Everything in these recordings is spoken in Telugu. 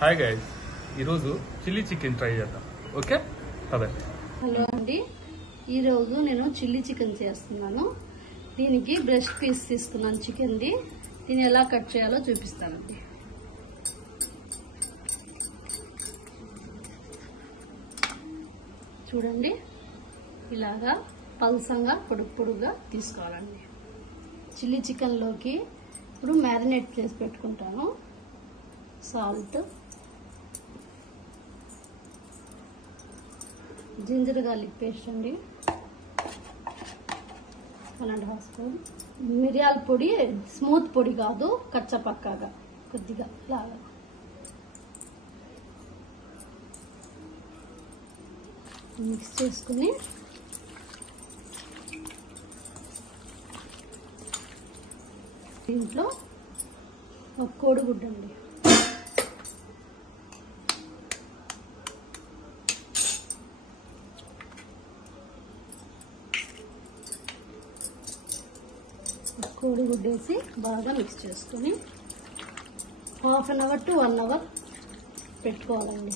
హాయ్ గైస్, ఈరోజు చిల్లీ చికెన్ ట్రై చేద్దాం. ఓకే, అదే. హలో అండి, ఈరోజు నేను చిల్లీ చికెన్ చేస్తున్నాను. దీనికి బ్రెస్ట్ పీస్ తీసుకున్నాను చికెన్ది. దీన్ని ఎలా కట్ చేయాలో చూపిస్తానండి. చూడండి, ఇలాగా పల్సంగా పొడుగు పొడుగుగా తీసుకోవాలండి. చిల్లీ చికెన్లోకి ఇప్పుడు మ్యారినేట్ చేసి పెట్టుకుంటాను. సాల్ట్, జింజర్ గార్లిక్ పేస్ట్ అండి, 1.5 స్పూన్. మిరియాల పొడి, స్మూత్ పొడి కాదు, కచ్చపక్కగా కొద్దిగా లాగా. మిక్స్ చేసుకుని దీంట్లో ఒక కోడిగుడ్డు అండి, కోడిగుడ్డు వేసి బాగా మిక్స్ చేసుకుని 1/2 అవర్ to 1 అవర్ పెట్టుకోవాలండి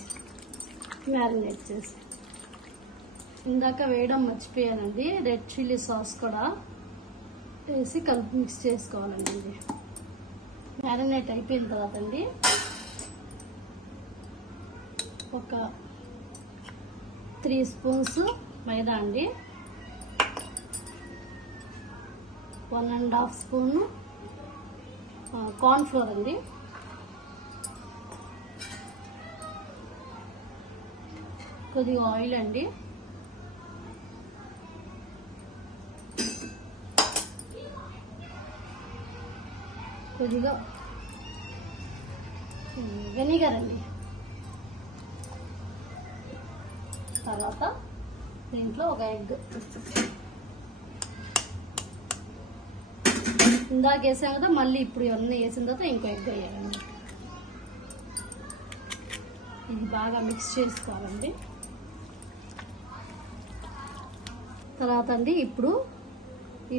మ్యారినేట్ చేసి. ఇందాక వేయడం మర్చిపోయానండి, రెడ్ చిల్లీ సాస్ కూడా వేసి కలిపి మిక్స్ చేసుకోవాలండి. ఇది మ్యారినేట్ అయిపోయిన తర్వాత అండి ఒక 3 స్పూన్స్ మైదా అండి, 1.5 స్పూన్ కార్న్ ఫ్లోర్ అండి, కొద్దిగా ఆయిల్ అండి, కొద్దిగా వెనిగర్ అండి. తర్వాత దీంట్లో ఒక ఎగ్, ఇందాక వేసాం కదా, మళ్ళీ ఇప్పుడు ఇవన్నీ వేసిన తర్వాత ఇంకో ఎగ్ వేయాలండి. ఇది బాగా మిక్స్ చేసుకోవాలండి. తర్వాత అండి ఇప్పుడు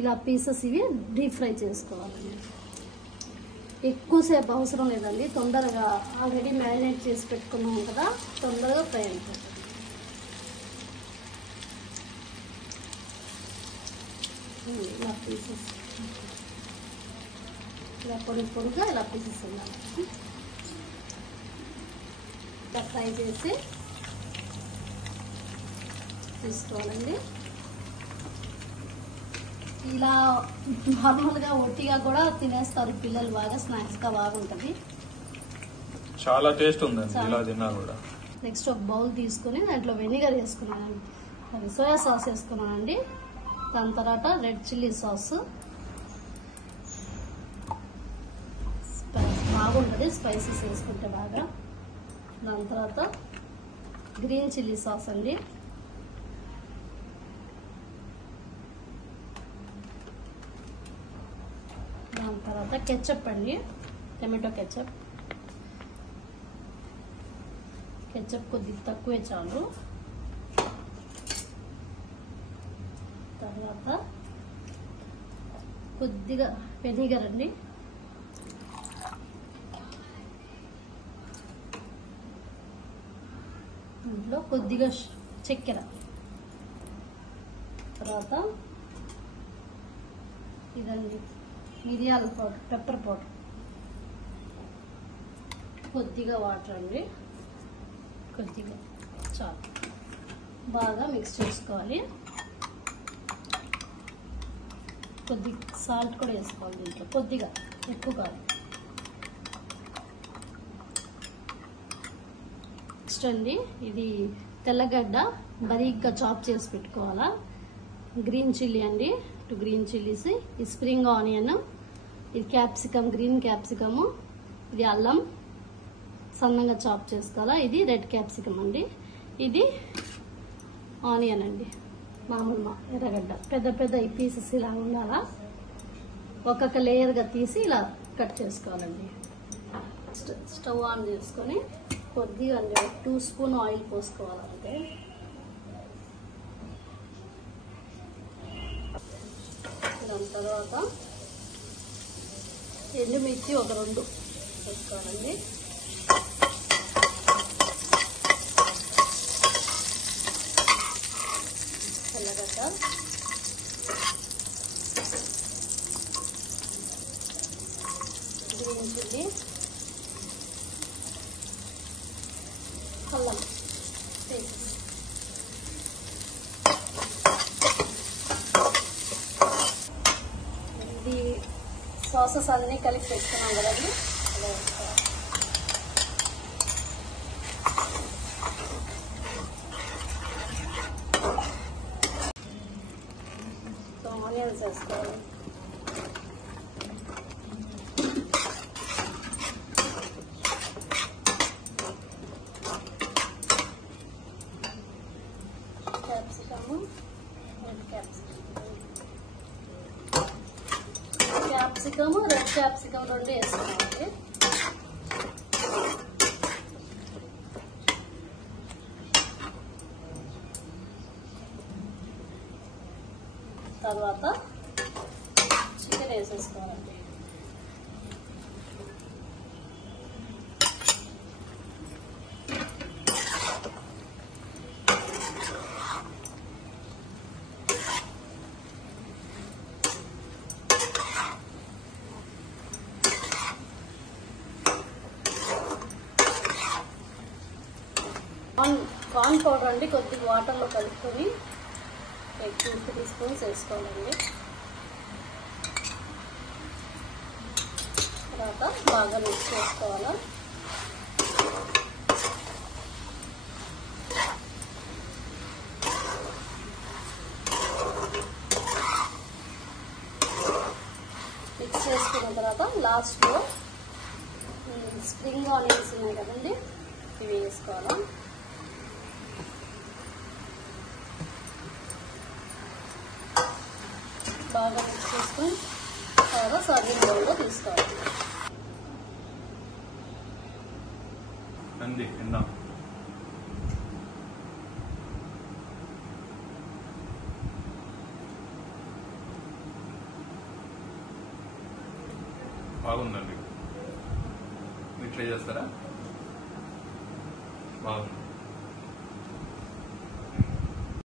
ఇలా పీసెస్ ఇవి డీప్ ఫ్రై చేసుకోవాలండి. ఎక్కువసేపు అవసరం లేదండి, తొందరగా ఆల్రెడీ మ్యారినేట్ చేసి పెట్టుకున్నాం కదా, తొందరగా ఫ్రై అయిపోతుంది. ఇలా పీసెస్ ఇలా పొడుగుగా ఇలా పీసెస్ ఉండాలి. ఇలా ఫ్రై చేసి తీసుకోవాలండి. ఇలా నార్మల్గా ఒట్టిగా కూడా తినేస్తారు పిల్లలు, బాగా స్నాక్స్గా బాగుంటుంది, చాలా టేస్ట్ ఉందండి ఇలా తిన్నా కూడా. నెక్స్ట్ ఒక బౌల్ తీసుకుని దాంట్లో వెనిగర్ వేసుకున్నానండి, సోయా సాస్ వేసుకున్నానండి. దాని తర్వాత రెడ్ చిల్లీ సాస్ బాగుంటుంది, స్పైసెస్ వేసుకుంటే బాగా. దాని తర్వాత గ్రీన్ చిల్లీ సాస్ అండి, దాని తర్వాత కెచప్ అండి, టమాటో కెచప్. కెచప్ కొద్దిగా తక్కువే చాలు. తర్వాత కొద్దిగా వెనిగర్ అండి, ఇంట్లో కొద్దిగా చక్కెర. తర్వాత ఇదండి మిరియాల పౌడర్, పెప్పర్ పౌడర్, కొద్దిగా వాటర్ అండి, కొద్దిగా చాలు. బాగా మిక్స్ చేసుకోవాలి. కొద్దిగా సాల్ట్ కూడా వేసుకోవాలి దీంట్లో, కొద్దిగా, ఎక్కువ కాదు. నెక్స్ట్ అండి ఇది తెల్లగడ్డ బరీగ్గా చాప్ చేసి పెట్టుకోవాలా. గ్రీన్ చిల్లీ అండి, 2 గ్రీన్ చిల్లీస్, ఈ స్ప్రింగ్ ఆనియన్, ఇది క్యాప్సికమ్, గ్రీన్ క్యాప్సికము, ఇది అల్లం సన్నగా చాప్ చేసుకోవాలా. ఇది రెడ్ క్యాప్సికమ్ అండి, ఇది ఆనియన్ అండి, మామూలు ఎర్రగడ్డ. పెద్ద పెద్ద ఈ పీసెస్ ఇలా ఉండాలా, ఒక్కొక్క లేయర్గా తీసి ఇలా కట్ చేసుకోవాలండి. స్టవ్ ఆన్ చేసుకొని కొద్దిగా అండి 2 స్పూన్ ఆయిల్ పోసుకోవాలంటే. దాని తర్వాత ఎండుమిర్చి ఒక 2 వేసుకోవాలండి. అల్లం పేస్ట్, ఇది సాసెస్ అన్నీ కలిపి పెట్టుకున్నాం కదా, అది అలా వేసుకోవాలి. ఆనియన్స్ వేసుకోవాలి. క్యాప్సికము, రెడ్ క్యాప్సికమ్ రెండు వేసుకోవాలి. తర్వాత చికెన్ వేసేసుకోవాలండి. కార్న్ పౌడర్ అండి కొద్దిగా వాటర్లో కలుపుకొని 2-3 స్పూన్స్ వేసుకోవాలండి. తర్వాత బాగా మిక్స్ చేసుకోవాలి. మిక్స్ చేసుకున్న తర్వాత లాస్ట్లో స్ప్రింగ్ ఆనియన్స్ ఉన్నాయి కదండి, ఇవి వేసుకోవాలి. బాగా మిక్స్ చేసుకొని తర్వాత సర్వింగ్ బౌల్లో తీసుకోవాలి. బాగుందండి, మీరు ట్రై చేస్తారా? బాగుంది.